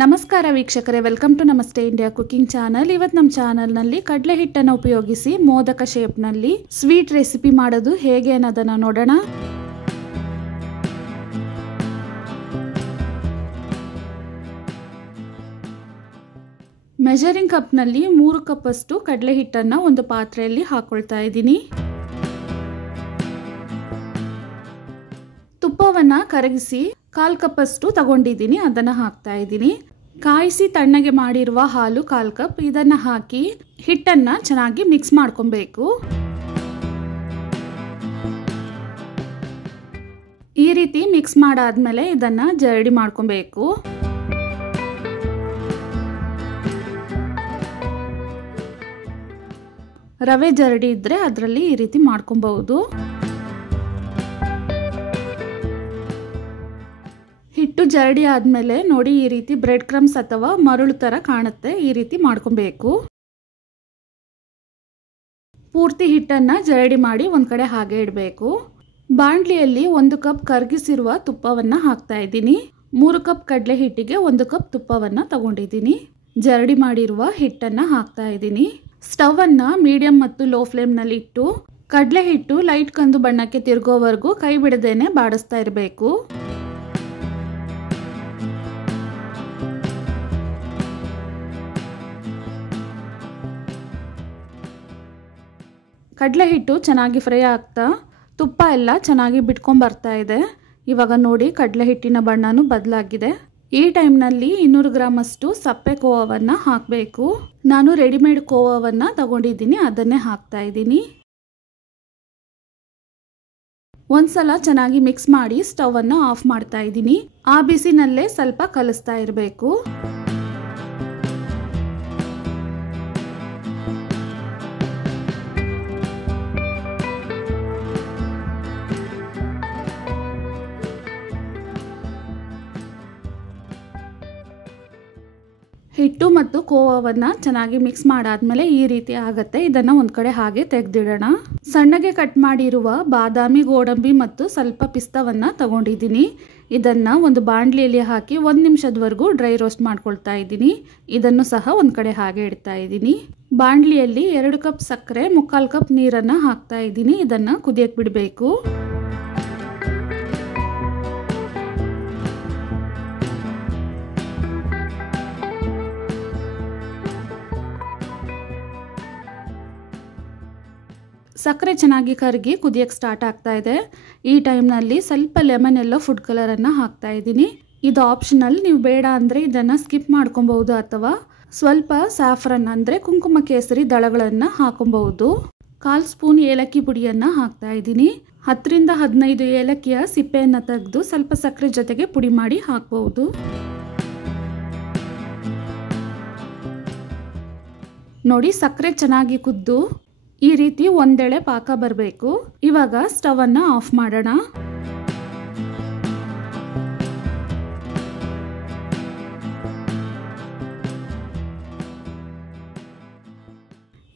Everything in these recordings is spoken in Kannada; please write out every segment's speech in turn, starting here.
ನಮಸ್ಕಾರ ವೀಕ್ಷಕರೇ, ವೆಲ್ಕಮ್ ಟು ನಮಸ್ತೆ ಇಂಡಿಯಾ ಕುಕಿಂಗ್ ಚಾನಲ್. ಇವತ್ತು ನಮ್ಮ ಚಾನಲ್ನಲ್ಲಿ ಕಡಲೆ ಹಿಟ್ಟನ್ನು ಉಪಯೋಗಿಸಿ ಮೋದಕ ಶೇಪ್ನಲ್ಲಿ ಸ್ವೀಟ್ ರೆಸಿಪಿ ಮಾಡೋದು ಹೇಗೆ ಅನ್ನೋದನ್ನು ನೋಡೋಣ. ಮೆಜರಿಂಗ್ ಕಪ್ನಲ್ಲಿ 3 ಕಪ್ ಅಷ್ಟು ಕಡಲೆ ಹಿಟ್ಟನ್ನು ಒಂದು ಪಾತ್ರೆಯಲ್ಲಿ ಹಾಕೊಳ್ತಾ ಇದ್ದೀನಿ. ತುಪ್ಪವನ್ನು ಕರಗಿಸಿ 1/4 ಕಪ್ ಅಷ್ಟು ತಗೊಂಡಿದ್ದೀನಿ, ಅದನ್ನು ಹಾಕ್ತಾ ಇದ್ದೀನಿ. ಕಾಯಿಸಿ ತಣ್ಣಗೆ ಮಾಡಿರುವ ಹಾಲು 1/4 ಕಪ್, ಇದನ್ನು ಹಾಕಿ ಹಿಟ್ಟನ್ನು ಚೆನ್ನಾಗಿ ಮಿಕ್ಸ್ ಮಾಡ್ಕೊಬೇಕು. ಈ ರೀತಿ ಮಿಕ್ಸ್ ಮಾಡಾದ್ಮೇಲೆ ಇದನ್ನು ಜರಡಿ ಮಾಡ್ಕೊಬೇಕು. ರವೆ ಜರಡಿ ಇದ್ದರೆ ಅದರಲ್ಲಿ ಈ ರೀತಿ ಮಾಡ್ಕೊಬಹುದು. ಹಿಟ್ಟು ಜರಡಿ ಆದಮೇಲೆ ನೋಡಿ ಈ ರೀತಿ ಬ್ರೆಡ್ ಕ್ರಮ್ಸ್ ಅಥವಾ ಮರಳು ಥರ ಕಾಣುತ್ತೆ, ಈ ರೀತಿ ಮಾಡ್ಕೊಬೇಕು. ಪೂರ್ತಿ ಹಿಟ್ಟನ್ನು ಜರಡಿ ಮಾಡಿ ಒಂದು ಕಡೆ ಹಾಗೆ ಇಡಬೇಕು. ಬಾಣಲಿಯಲ್ಲಿ 1 ಕಪ್ ಕರಗಿಸಿರುವ ತುಪ್ಪವನ್ನು ಹಾಕ್ತಾ ಇದ್ದೀನಿ. 3 ಕಪ್ ಕಡಲೆ ಹಿಟ್ಟಿಗೆ 1 ಕಪ್ ತುಪ್ಪವನ್ನು ತಗೊಂಡಿದ್ದೀನಿ. ಜರಡಿ ಮಾಡಿರುವ ಹಿಟ್ಟನ್ನು ಹಾಕ್ತಾ ಇದ್ದೀನಿ. ಸ್ಟವನ್ನು ಮೀಡಿಯಂ ಮತ್ತು ಲೋ ಫ್ಲೇಮ್ನಲ್ಲಿ ಇಟ್ಟು ಕಡಲೆ ಹಿಟ್ಟು ಲೈಟ್ ಕಂದು ಬಣ್ಣಕ್ಕೆ ತಿರುಗೋವರೆಗೂ ಕೈ ಬಿಡದೇನೆ ಬಾಡಿಸ್ತಾ ಇರಬೇಕು. ಕಡಲೆ ಹಿಟ್ಟು ಚೆನ್ನಾಗಿ ಫ್ರೈ ಆಗ್ತಾ ತುಪ್ಪ ಎಲ್ಲ ಚೆನ್ನಾಗಿ ಬಿಟ್ಕೊಂಡು ಬರ್ತಾ ಇದೆ. ಇವಾಗ ನೋಡಿ ಕಡಲೆ ಹಿಟ್ಟಿನ ಬಣ್ಣನೂ ಬದಲಾಗಿದೆ. ಈ ಟೈಮ್ನಲ್ಲಿ 200 ಗ್ರಾಮ್ ಅಷ್ಟು ಸಪ್ಪೆ ಕೋವಾವನ್ನು ಹಾಕಬೇಕು. ನಾನು ರೆಡಿಮೇಡ್ ಕೋವಾವನ್ನು ತಗೊಂಡಿದ್ದೀನಿ, ಅದನ್ನೇ ಹಾಕ್ತಾ ಇದ್ದೀನಿ. ಒಂದ್ಸಲ ಚೆನ್ನಾಗಿ ಮಿಕ್ಸ್ ಮಾಡಿ ಸ್ಟವನ್ನು ಆಫ್ ಮಾಡ್ತಾ ಇದ್ದೀನಿ. ಆ ಬಿಸಿನಲ್ಲೇ ಸ್ವಲ್ಪ ಕಲಿಸ್ತಾ ಇರಬೇಕು. ಹಿಟ್ಟು ಮತ್ತು ಕೋವಾವನ್ನು ಚೆನ್ನಾಗಿ ಮಿಕ್ಸ್ ಮಾಡಾದ್ಮೇಲೆ ಈ ರೀತಿ ಆಗುತ್ತೆ. ಇದನ್ನು ಒಂದು ಕಡೆ ಹಾಗೆ ತೆಗೆದಿಡೋಣ. ಸಣ್ಣಗೆ ಕಟ್ ಮಾಡಿರುವ ಬಾದಾಮಿ, ಗೋಡಂಬಿ ಮತ್ತು ಸ್ವಲ್ಪ ಪಿಸ್ತವನ್ನು ತಗೊಂಡಿದ್ದೀನಿ. ಇದನ್ನು ಒಂದು ಬಾಣಲಿಯಲ್ಲಿ ಹಾಕಿ 1 ನಿಮಿಷದವರೆಗೂ ಡ್ರೈ ರೋಸ್ಟ್ ಮಾಡ್ಕೊಳ್ತಾ ಇದ್ದೀನಿ. ಇದನ್ನು ಸಹ ಒಂದು ಕಡೆ ಹಾಗೆ ಇಡ್ತಾ ಇದ್ದೀನಿ. ಬಾಣಲಿಯಲ್ಲಿ 2 ಕಪ್ ಸಕ್ಕರೆ, 3/4 ಕಪ್ ನೀರನ್ನು ಹಾಕ್ತಾ ಇದ್ದೀನಿ. ಇದನ್ನು ಕುದಿಯಕ್ಕೆ ಬಿಡಬೇಕು. ಸಕ್ಕರೆ ಚೆನ್ನಾಗಿ ಕರಗಿ ಕುದಿಯಕ್ಕೆ ಸ್ಟಾರ್ಟ್ ಆಗ್ತಾ ಇದೆ. ಈ ಟೈಮ್ನಲ್ಲಿ ಸ್ವಲ್ಪ ಲೆಮನ್ ಎಲ್ಲೋ ಫುಡ್ ಕಲರನ್ನು ಹಾಕ್ತಾ ಇದ್ದೀನಿ. ಇದು ಆಪ್ಷನಲ್, ನೀವು ಬೇಡ ಅಂದರೆ ಇದನ್ನು ಸ್ಕಿಪ್ ಮಾಡ್ಕೊಬಹುದು ಅಥವಾ ಸ್ವಲ್ಪ ಸ್ಯಾಫ್ರನ್ ಅಂದರೆ ಕುಂಕುಮ ಕೇಸರಿ ದಳಗಳನ್ನು ಹಾಕೊಬಹುದು. 1/4 ಸ್ಪೂನ್ ಏಲಕ್ಕಿ ಪುಡಿಯನ್ನು ಹಾಕ್ತಾ ಇದ್ದೀನಿ. 10 ರಿಂದ 15 ಏಲಕ್ಕಿಯ ಸಿಪ್ಪೆಯನ್ನು ತೆಗೆದು ಸ್ವಲ್ಪ ಸಕ್ಕರೆ ಜೊತೆಗೆ ಪುಡಿ ಮಾಡಿ ಹಾಕಬಹುದು. ನೋಡಿ ಸಕ್ಕರೆ ಚೆನ್ನಾಗಿ ಕುದ್ದು ಈ ರೀತಿ ಒಂದೆಳೆ ಪಾಕ ಬರಬೇಕು. ಇವಾಗ ಸ್ಟವನ್ನು ಆಫ್ ಮಾಡೋಣ.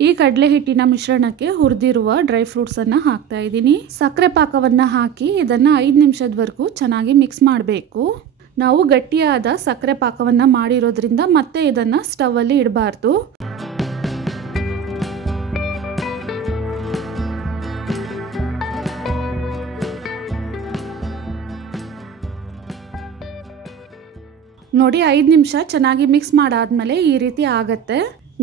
ಈ ಕಡಲೆ ಹಿಟ್ಟಿನ ಮಿಶ್ರಣಕ್ಕೆ ಹುರಿದಿರುವ ಡ್ರೈ ಫ್ರೂಟ್ಸನ್ನು ಹಾಕ್ತಾ ಇದ್ದೀನಿ. ಸಕ್ಕರೆ ಪಾಕವನ್ನು ಹಾಕಿ ಇದನ್ನು 5 ನಿಮಿಷದವರೆಗೂ ಚೆನ್ನಾಗಿ ಮಿಕ್ಸ್ ಮಾಡಬೇಕು. ನಾವು ಗಟ್ಟಿಯಾದ ಸಕ್ಕರೆ ಪಾಕವನ್ನು ಮಾಡಿರೋದ್ರಿಂದ ಮತ್ತೆ ಇದನ್ನು ಸ್ಟವಲ್ಲಿ ಇಡಬಾರ್ದು. ನೋಡಿ 5 ನಿಮಿಷ ಚೆನ್ನಾಗಿ ಮಿಕ್ಸ್ ಮಾಡಾದ್ಮೇಲೆ ಈ ರೀತಿ ಆಗತ್ತೆ.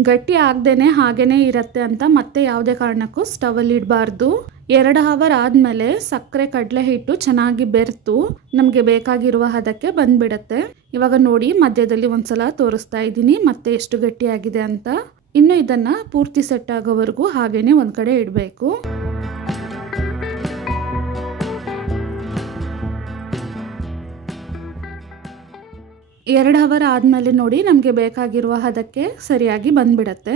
ಗಟ್ಟಿ ಆಗದೇನೆ ಹಾಗೇನೆ ಇರತ್ತೆ ಅಂತ ಮತ್ತೆ ಯಾವುದೇ ಕಾರಣಕ್ಕೂ ಸ್ಟವಲ್ಲಿ ಇಡಬಾರ್ದು. 2 ಅವರ್ ಆದಮೇಲೆ ಸಕ್ಕರೆ ಕಡಲೆ ಹಿಟ್ಟು ಚೆನ್ನಾಗಿ ಬೆರೆತು ನಮಗೆ ಬೇಕಾಗಿರುವ ಹದಕ್ಕೆ ಬಂದ್ಬಿಡತ್ತೆ. ಇವಾಗ ನೋಡಿ ಮಧ್ಯದಲ್ಲಿ ಒಂದ್ಸಲ ತೋರಿಸ್ತಾ ಇದ್ದೀನಿ ಮತ್ತೆ ಎಷ್ಟು ಗಟ್ಟಿಯಾಗಿದೆ ಅಂತ. ಇನ್ನು ಇದನ್ನು ಪೂರ್ತಿ ಸೆಟ್ ಆಗೋವರೆಗೂ ಹಾಗೇನೆ ಒಂದು ಕಡೆ ಇಡಬೇಕು. 2 ಅವರ್ ಆದಮೇಲೆ ನೋಡಿ ನಮಗೆ ಬೇಕಾಗಿರುವ ಹದಕ್ಕೆ ಸರಿಯಾಗಿ ಬಂದ್ಬಿಡತ್ತೆ.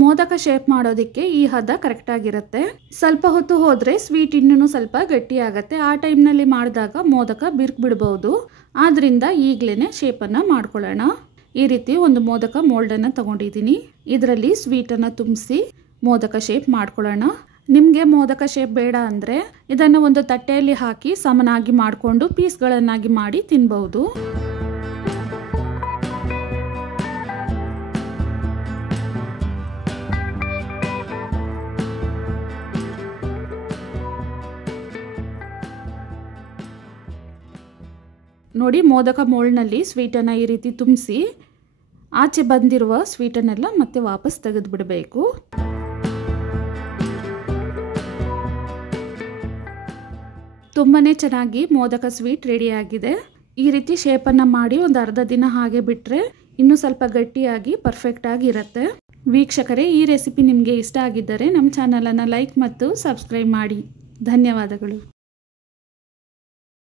ಮೋದಕ ಶೇಪ್ ಮಾಡೋದಕ್ಕೆ ಈ ಹದ ಕರೆಕ್ಟಾಗಿರುತ್ತೆ. ಸ್ವಲ್ಪ ಹೊತ್ತು ಹೋದರೆ ಸ್ವೀಟ್ ಇನ್ನೂ ಸ್ವಲ್ಪ ಗಟ್ಟಿಯಾಗತ್ತೆ. ಆ ಟೈಮ್ನಲ್ಲಿ ಮಾಡಿದಾಗ ಮೋದಕ ಬಿರ್ಕ್ ಬಿಡ್ಬೋದು. ಆದ್ದರಿಂದ ಈಗಲೇ ಶೇಪನ್ನು ಮಾಡ್ಕೊಳ್ಳೋಣ. ಈ ರೀತಿ ಒಂದು ಮೋದಕ ಮೋಲ್ಡನ್ನು ತಗೊಂಡಿದ್ದೀನಿ. ಇದರಲ್ಲಿ ಸ್ವೀಟನ್ನು ತುಂಬಿಸಿ ಮೋದಕ ಶೇಪ್ ಮಾಡ್ಕೊಳ್ಳೋಣ. ನಿಮಗೆ ಮೋದಕ ಶೇಪ್ ಬೇಡ ಅಂದರೆ ಇದನ್ನು ಒಂದು ತಟ್ಟೆಯಲ್ಲಿ ಹಾಕಿ ಸಮನಾಗಿ ಮಾಡಿಕೊಂಡು ಪೀಸ್ಗಳನ್ನಾಗಿ ಮಾಡಿ ತಿನ್ಬಹುದು. ನೋಡಿ ಮೋದಕ ಮೋಲ್ಡ್ನಲ್ಲಿ ಸ್ವೀಟನ್ನು ಈ ರೀತಿ ತುಂಬಿಸಿ ಆಚೆ ಬಂದಿರುವ ಸ್ವೀಟನ್ನೆಲ್ಲ ಮತ್ತೆ ವಾಪಸ್ ತೆಗೆದು ಬಿಡಬೇಕು. ತುಂಬಾ ಚೆನ್ನಾಗಿ ಮೋದಕ ಸ್ವೀಟ್ ರೆಡಿಯಾಗಿದೆ. ಈ ರೀತಿ ಶೇಪನ್ನು ಮಾಡಿ ಒಂದು ಅರ್ಧ ದಿನ ಹಾಗೆ ಬಿಟ್ಟರೆ ಇನ್ನೂ ಸ್ವಲ್ಪ ಗಟ್ಟಿಯಾಗಿ ಪರ್ಫೆಕ್ಟಾಗಿ ಇರುತ್ತೆ. ವೀಕ್ಷಕರೇ, ಈ ರೆಸಿಪಿ ನಿಮಗೆ ಇಷ್ಟ ಆಗಿದ್ದರೆ ನಮ್ಮ ಚಾನಲನ್ನು ಲೈಕ್ ಮತ್ತು ಸಬ್ಸ್ಕ್ರೈಬ್ ಮಾಡಿ. ಧನ್ಯವಾದಗಳು.